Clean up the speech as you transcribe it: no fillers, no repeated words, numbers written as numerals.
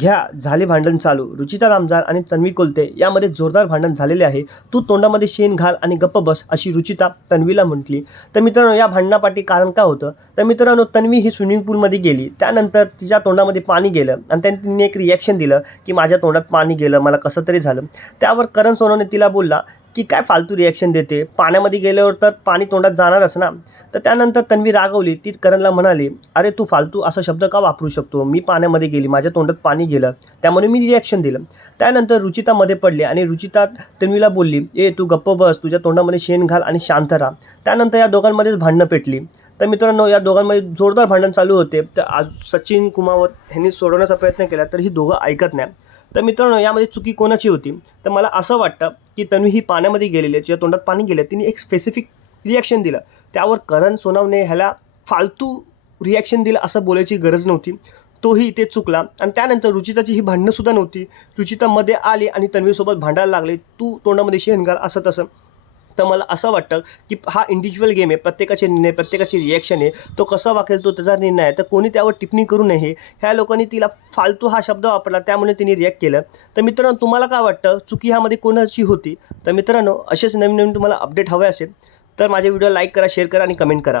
घ्या झाले भांडण चालू. रुचिता रामजान आणि तन्वी कोलते यामध्ये जोरदार भांडण झालेले आहे. तू तोंडामध्ये शेण घाल आणि गप्प बस अशी रुचिता तन्वीला म्हटली. तर मित्रांनो, या भांडणापाठी कारण काय होतं? तर मित्रांनो, तन्वी ही स्विमिंग पूलमध्ये गेली. त्यानंतर तिच्या तोंडामध्ये पाणी गेलं आणि तिने एक रिॲक्शन दिलं की माझ्या तोंडात पाणी गेलं, मला कसं तरी झालं. त्यावर करण सोनवणे तिला बोलला की काय फालतू रिॲक्शन देते, पाण्यामध्ये गेल्यावर तर पाणी तोंडात जाणारच ना. तर त्यानंतर तन्वी रागवली. ती करणला म्हणाली, अरे तू फालतू असा शब्द का वापरू शकतो? मी पाण्यामध्ये गेली, माझ्या तोंडात पाणी गेलं, त्यामुळे मी रिॲक्शन दिलं. त्यानंतर रुचिता मध्ये पडली आणि रुचिता तन्वीला बोलली, ए तू गप्प बस, तुझ्या तोंडामध्ये शेण घाल आणि शांत राहा. त्यानंतर या दोघांमध्येच भांडणं पेटली. तर मित्रांनो, या दोघांमध्ये जोरदार भांडण चालू होते. तर आज सचिन कुमावत ह्यांनी सोडवण्याचा प्रयत्न केला तर ही दोघं ऐकत नाही. तर मित्रांनो, यामध्ये चुकी कोणाची होती? तर मला असं वाटतं की तन्वी ही पाण्यामध्ये गेलेली आहे, तिच्या तोंडात पाणी गेलं, तिने एक स्पेसिफिक रिॲक्शन दिलं. त्यावर करण सोनवणे ह्याला फालतू रिॲक्शन दिलं असं बोलायची गरज नव्हती. तोही इथे चुकला. आणि त्यानंतर रुचिताची ही भांडणंसुद्धा नव्हती. रुचिता मध्ये आली आणि तन्वीसोबत भांडायला लागले, तू तोंडामध्ये शेण घाल असं तसं. तर मला असं वाटतं की हा इंडिव्हिज्युअल गेम आहे, प्रत्येकाचे निर्णय, प्रत्येकाची रिॲक्शन आहे, तो कसा वाकेल तो त्याचा निर्णय आहे. तर कोणी त्यावर टिप्पणी करू नये. ह्या लोकांनी तिला फालतू हा शब्द वापरला, त्यामुळे तिने रिॲक्ट केलं. तर मित्रांनो, तुम्हाला काय वाटतं, चुकी ह्यामध्ये कोणाची होती? तर मित्रांनो, असेच नवीन नवीन तुम्हाला अपडेट हवे असेल तर माझ्या व्हिडिओ लाईक करा, शेअर करा आणि कमेंट करा.